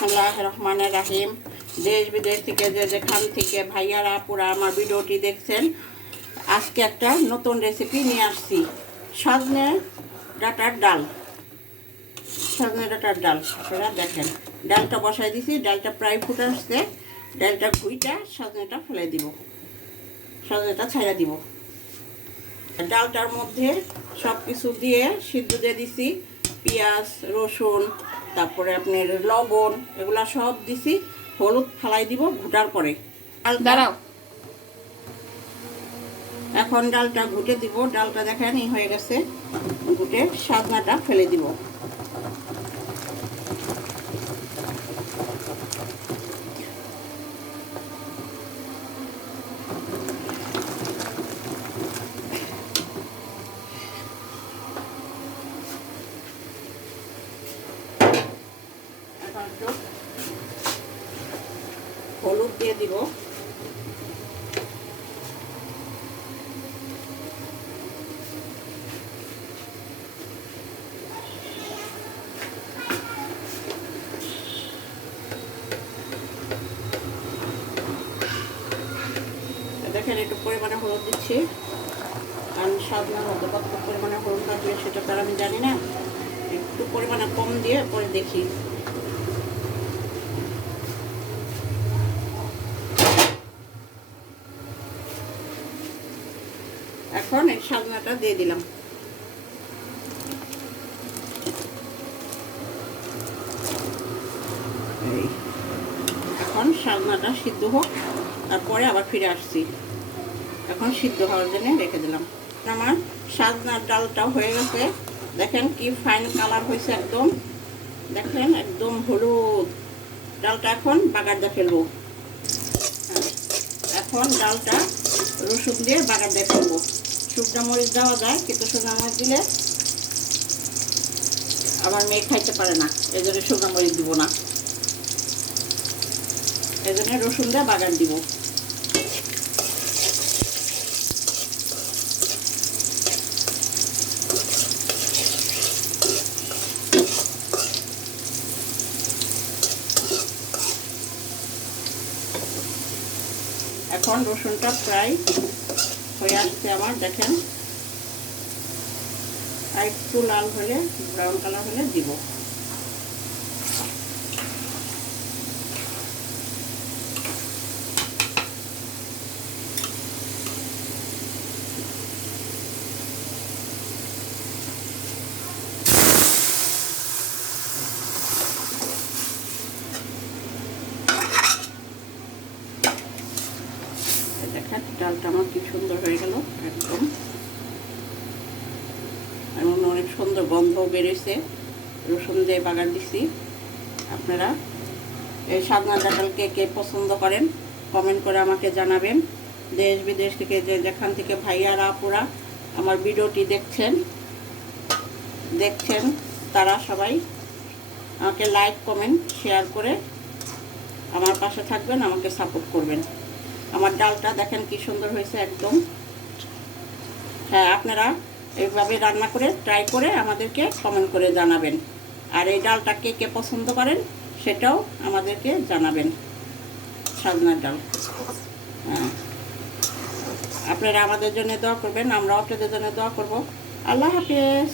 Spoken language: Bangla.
বিসমিল্লাহির রহমানির রহিম। দেশ বিদেশ থেকে যেখান থেকে ভাইয়ারা আপুরা আমার ভিডিওটি দেখছেন, আজকে একটা নতুন রেসিপি নিয়ে আসছি। সজনে ডাঁটার ডাল। সজনে ডাঁটার ডাল আপনারা দেখেন, ডালটা বসাই দিছি, ডালটা প্রায় ফুটে আসছে। ডালটা ঘুইটা সজনেটা ফেলে দিব, সজনেটা ছাইড়া দিব। ডালটার মধ্যে সব কিছু দিয়ে সিদ্ধ দিয়ে দিছি, পেঁয়াজ রসুন, তারপরে আপনার লবণ, এগুলা সব দিছি। হলুদ ফালাই দিব ঘুটার পরে। দাঁড়াও, এখন ডালটা ঘুটে দিব। ডালটা দেখেন এই হয়ে গেছে, ঘুটে সাজনাটা ফেলে দিব। হলুদ দিয়ে দিব, দেখেন একটু পরিমাণে হলুদ দিচ্ছি। কারণ সাজনার মধ্যে কত পরিমাণে হলুদ থাকবে সেটা তার আমি জানি না, একটু পরিমাণে কম দিয়ে পরে দেখি। এখন এই সাজনাটা দিয়ে দিলাম। এখন সাজনাটা সিদ্ধ হোক, তারপরে আবার ফিরে আসছি। এখন সিদ্ধ হওয়ার জন্য রেখে দিলাম। আমার সাজনার ডালটাও হয়ে গেছে, দেখেন কি ফাইন কালার হয়েছে একদম। দেখেন একদম হলুদ। ডালটা এখন বাগার দিয়ে ফেলবো। এখন ডালটা রসুন দিয়ে বাগার দিয়ে ফেলবো। শুকনো মরিচ দেওয়া যায়, কিন্তু শুকনো মরিচ দিলে আমার মেয়ে খাইতে পারে না, এই জন্য শুকনো মরিচ দিব না, এই জন্য রসুন দিয়ে বাগার দিব। এখন রসুনটা প্রায় হয়ে আসছে আমার, দেখেন। আর একটু লাল হলে, ব্রাউন কালার হলে দিব। দেখেন ডালটা আমার কি সুন্দর হয়ে গেল একদম, এবং অনেক সুন্দর গন্ধও বেরিয়েছে। রসুন দিয়ে বাগার দিছি। আপনারা এই সাজনার ডাল কে কে পছন্দ করেন কমেন্ট করে আমাকে জানাবেন। দেশ বিদেশ থেকে যেখান থেকে ভাইয়ারা আপুরা আমার ভিডিওটি দেখছেন তারা সবাই আমাকে লাইক কমেন্ট শেয়ার করে আমার পাশে থাকবেন, আমাকে সাপোর্ট করবেন। আমার ডালটা দেখেন কি সুন্দর হয়েছে একদম। হ্যাঁ, আপনারা এইভাবে রান্না করে ট্রাই করে আমাদেরকে কমেন্ট করে জানাবেন। আর এই ডালটা কে কে পছন্দ করেন সেটাও আমাদেরকে জানাবেন। সাজনার ডাল, হ্যাঁ, আপনারা আমাদের জন্য দোয়া করবেন, আমরাও আপনাদের জন্য দোয়া করব। আল্লাহ হাফেজ।